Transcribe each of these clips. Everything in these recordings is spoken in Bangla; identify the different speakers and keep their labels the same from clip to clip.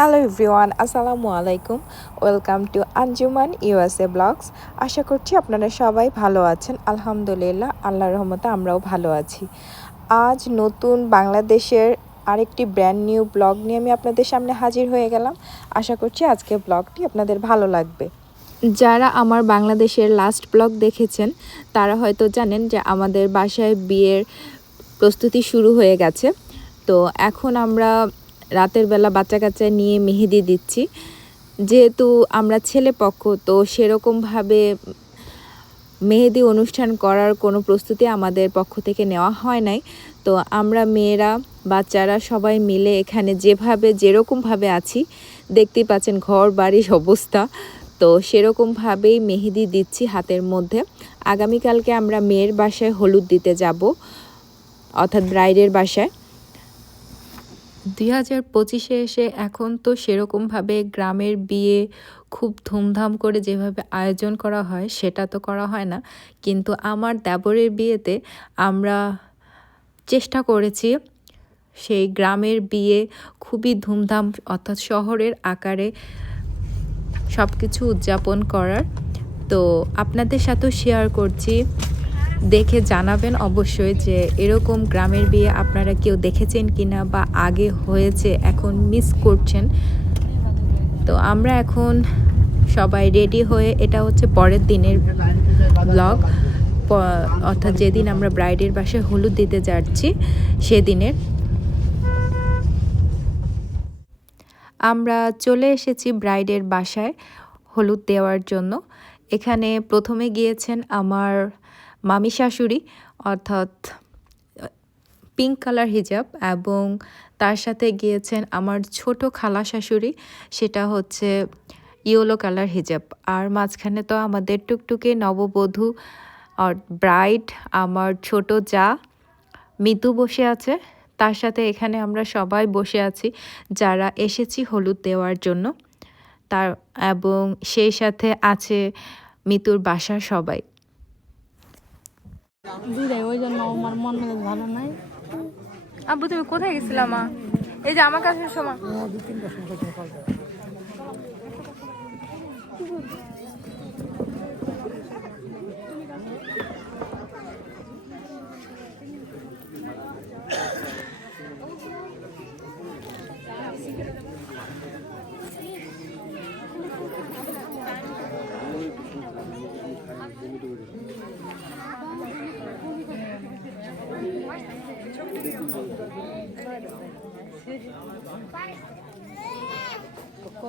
Speaker 1: হ্যালো এভরিওয়ান আসসালামু আলাইকুম welcome to Anjuman USA blogs আশা করছি আপনারা সবাই ভালো আছেন। আলহামদুলিল্লাহ, আল্লাহর রহমতে আমরাও ভালো আছি। আজ নতুন বাংলাদেশের আরেকটি ব্র্যান্ড নিউ ব্লগ নিয়ে আমি আপনাদের সামনে হাজির হয়ে গেলাম। আশা করছি আজকে ব্লগটি আপনাদের ভালো লাগবে। যারা আমার বাংলাদেশের লাস্ট ব্লগ দেখেছেন, তারা হয়তো জানেন যে আমাদের বাসায় বিয়ের প্রস্তুতি শুরু হয়ে গেছে। তো এখন আমরা রাতের বেলা বাচ্চা কাচ্চা নিয়ে মেহেদি দিচ্ছি। যেহেতু আমরা ছেলে পক্ষ, তো সেরকমভাবে মেহেদি অনুষ্ঠান করার কোনো প্রস্তুতি আমাদের পক্ষ থেকে নেওয়া হয় নাই। তো আমরা মেয়েরা, বাচ্চারা সবাই মিলে এখানে যেভাবে, যেরকমভাবে আছি, দেখতেই পাচ্ছেন ঘর, বাড়ির অবস্থা। তো সেরকমভাবেই মেহেদি দিচ্ছি হাতের মধ্যে। আগামীকালকে আমরা মেয়ের বাসায় হলুদ দিতে যাব, অর্থাৎ ব্রাইডের বাসায়। দুই হাজার পঁচিশে এসে এখন তো সেরকমভাবে গ্রামের বিয়ে খুব ধুমধাম করে যেভাবে আয়োজন করা হয়, সেটা তো করা হয় না। কিন্তু আমার দেবরের বিয়েতে আমরা চেষ্টা করেছি সেই গ্রামের বিয়ে খুবই ধুমধাম, অর্থাৎ শহরের আকারে সব কিছু উদযাপন করার। তো আপনাদের সাথেও শেয়ার করছি। দেখে জানাবেন অবশ্যই যে এরকম গ্রামের বিয়ে আপনারা কেউ দেখেছেন কিনা বা আগে হয়েছে, এখন মিস করছেন। তো আমরা এখন সবাই রেডি হয়ে এটা হচ্ছে পরের দিনের ব্লগ অর্থাৎ যেদিন আমরা ব্রাইডের বাসায় হলুদ দিতে যাচ্ছি, সেদিনের। আমরা চলে এসেছি ব্রাইডের বাসায় হলুদ দেওয়ার জন্য। এখানে প্রথমে গিয়েছেন আমার মামি শাশুড়ি অর্থাৎ, পিঙ্ক কালার হিজাব এবং তার সাথে গিয়েছেন আমার ছোট খালা শাশুড়ি সেটা হচ্ছে ইয়েলো কালার হিজাব। আর মাঝখানে তো আমাদের টুকটুকে নববধূ আর ব্রাইড, আমার ছোট যা মিতু বসে আছে। তার সাথে এখানে আমরা সবাই বসে আছি, যারা এসেছি হলুদ দেওয়ার জন্য। তার, এবং সেই সাথে আছে মিতুর বাসার সবাই।
Speaker 2: দুধে ওই জন্য আমার মন মেজাজ ভালো নাই।
Speaker 3: আব্বু, তুমি কোথায় গেছিলা, মা? এই যে আমার কাছে সময়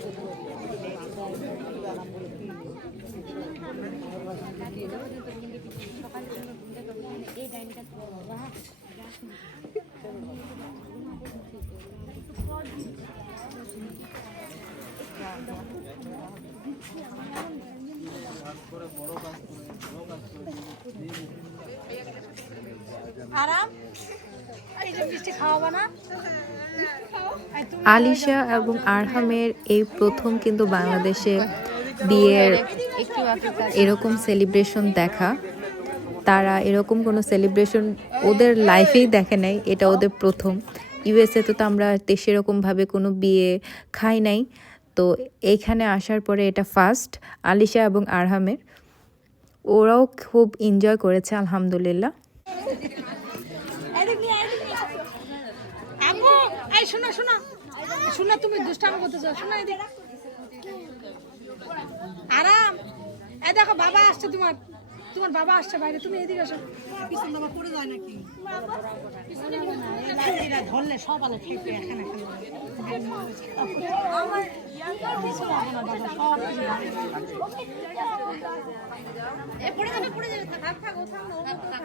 Speaker 2: যে
Speaker 1: আলিশা এবং আরহামের এই প্রথম কিন্তু বাংলাদেশে বিয়ের এরকম সেলিব্রেশন দেখা। তারা এরকম কোনো সেলিব্রেশন ওদের লাইফেই দেখে নাই, এটা ওদের প্রথম। ইউএসএ তো আমরা সেরকমভাবে কোনো বিয়ে খাই নাই। তো এইখানে আসার পরে এটা ফার্স্ট আলিশা এবং আরহামের। ওরাও খুব এনজয় করেছে, আলহামদুলিল্লাহ।
Speaker 2: এই শোনো শোনো। শোনো তুমি দুষ্টামি করতেছো শোনো এদিকে আরাম। এই দেখো বাবা আসছে তোমার। তোমার বাবা আসছে বাইরে। তুমি এদিকে আসো পিছন বাবা পড়ে যায় নাকি? ধরলে সব আলো ফেলবে এখানে পড়ে যাবে পড়ে যাবে। থাক থাক ও থাক ও থাক, থাক।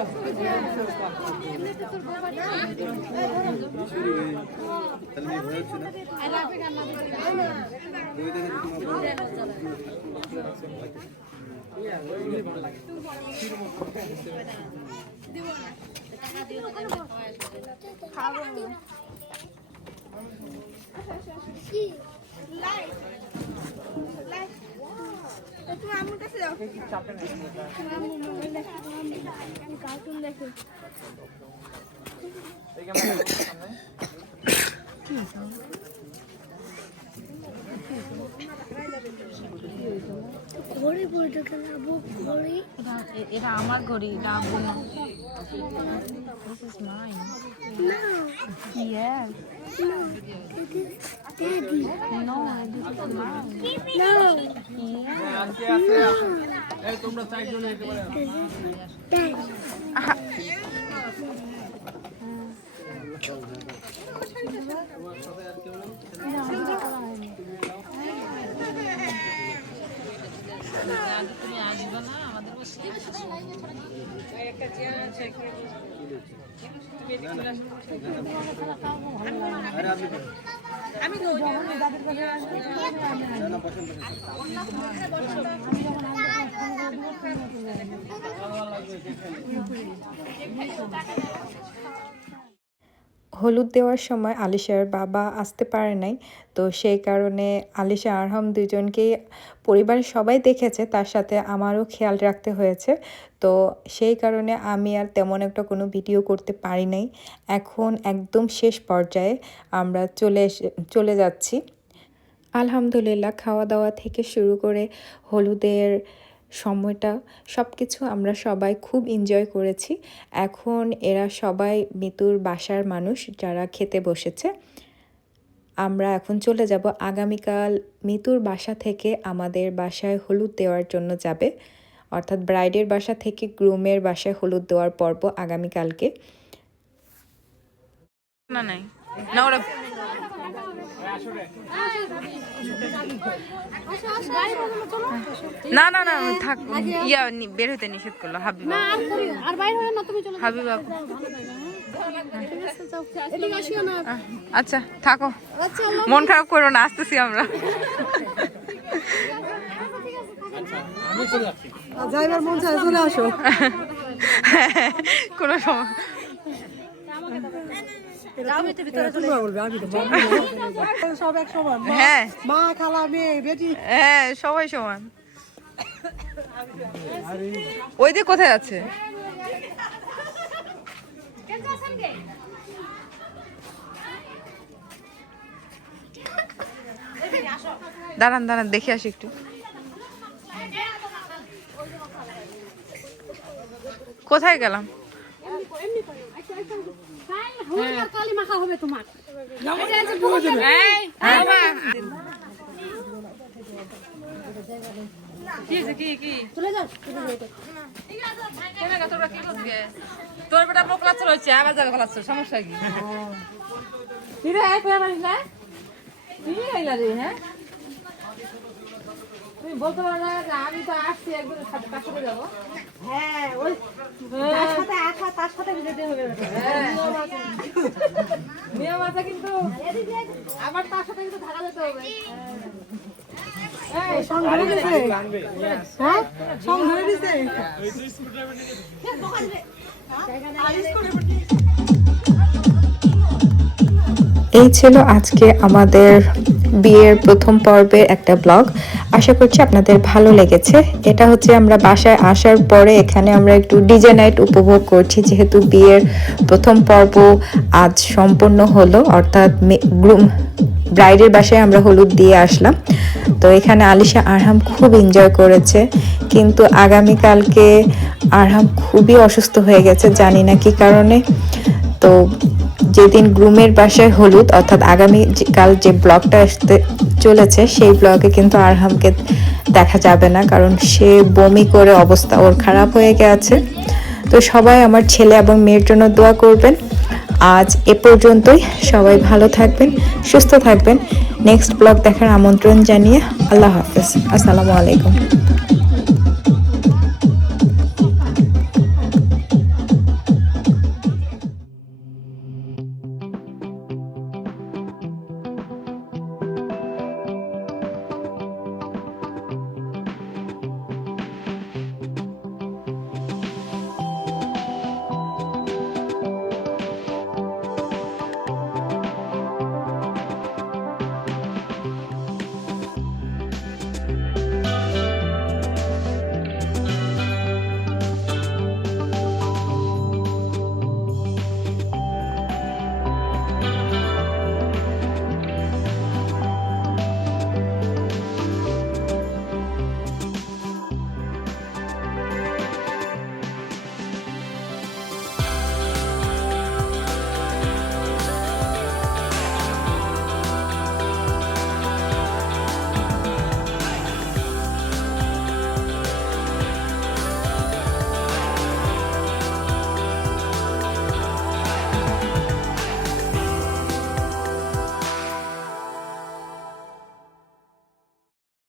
Speaker 2: মুন্নি, তার মিষ্টি খাওয়া দিয়ে নাও, যাও না, মুন্নি, যাও। এই বাবু, দুজন ঘুমা যাও, দুজন
Speaker 4: হয়ে ঘড়ি বইটা খেলাবো ঘড়ি
Speaker 3: এটা আমার ঘড়ি এটা আব্বু না দিস ইজ মাইন
Speaker 4: না
Speaker 3: ইয়েস
Speaker 4: না ড্যাডি
Speaker 1: হলুদ দেওয়ার সময় আলিশার বাবা আসতে পারে নাই। তো সেই কারণে আলিশা, আরহাম দুজনকেই পরিবারের সবাই দেখেছে, তার সাথে আমারও খেয়াল রাখতে হয়েছে। তো সেই কারণে আমি আর তেমন একটা কোনো ভিডিও করতে পারি নাই। এখন একদম শেষ পর্যায়ে আমরা চলে চলে যাচ্ছি। আলহামদুলিল্লাহ খাওয়া দাওয়া থেকে শুরু করে হলুদের সময়টা সব কিছু আমরা সবাই খুব এনজয় করেছি। এখন এরা সবাই মিতুর বাসার মানুষ যারা খেতে বসেছে। আমরা এখন চলে যাব। আগামীকাল মিতুর বাসা থেকে আমাদের বাসায় হলুদ দেওয়ার জন্য যাবে। অর্থাৎ ব্রাইডের বাসা থেকে গ্রুমের বাসায় হলুদ দেওয়ার পর্ব আগামীকালকে।
Speaker 3: না, নাই। না, ওরা না না না থাক। ইয়া বের হতে নিষেধ করল হাবিবা হাবিবা
Speaker 2: এদিকে আসিও না।
Speaker 3: আচ্ছা থাকো। মন খারাপ করো না আসতেছি আমরা।
Speaker 5: যাইবার মন চায় চলে আসো।
Speaker 3: কোনো সময়।
Speaker 5: সব এক সমান
Speaker 3: হ্যাঁ।
Speaker 5: মা খালা মেয়ে বেটি।
Speaker 3: হ্যাঁ সবাই সমান। ওই দিক কোথায় আছে? দাঁড়ান দাঁড়ান দেখে আসি একটু। কোথায় গেলাম?
Speaker 2: কালি মাখা হবে তোমার। চলে যাও
Speaker 3: তোর বেটা লাচ্ছ রয়েছে আবার জায়গা সমস্যা কি?
Speaker 2: হয়ে তুমি হ্যাঁ? তুমি বলতে পারো না আমি তো আসছি একদিন যাব। হ্যাঁ ওই সাথে যেতে হবে নিয়ম আছে। কিন্তু আবার তার সাথে কিন্তু থাকা যেতে হবে। এই,
Speaker 5: সং ধরে দিছে? হ্যাঁ? দিছে?
Speaker 1: এই ছিল আজকে আমাদের বিয়ের প্রথম পর্বের একটা ব্লগ। আশা করছি আপনাদের ভালো লেগেছে। এটা হচ্ছে আমরা বাসায় আসার পরে এখানে আমরা একটু ডিজে নাইট উপভোগ করছি, যেহেতু বিয়ের প্রথম পর্ব আজ সম্পন্ন হলো, অর্থাৎ গ্রুম, ব্রাইডের বাসায় আমরা হলুদ দিয়ে আসলাম। তো এখানে আলিশা আরহাম খুব এনজয় করেছে, কিন্তু আগামীকালকে আরহাম খুবই অসুস্থ হয়ে গেছে, জানি না কি কারণে। তো যেদিন গ্রুমের বাসায় হলুদ, অর্থাৎ আগামী যে- কাল যে ব্লগটা আসতে চলেছে, সেই ব্লগে কিন্তু আরহামকে দেখা যাবে না, কারণ সে বমি করে অবস্থা, ওর খারাপ হয়ে গেছে। তো সবাই আমার ছেলে এবং মেয়ের জন্য দোয়া করবেন। আজ এ পর্যন্তই, সবাই ভালো থাকবেন, সুস্থ থাকবেন। নেক্সট ব্লগ দেখার আমন্ত্রণ জানিয়ে আল্লাহ হাফেজ। আসসালামু আলাইকুম।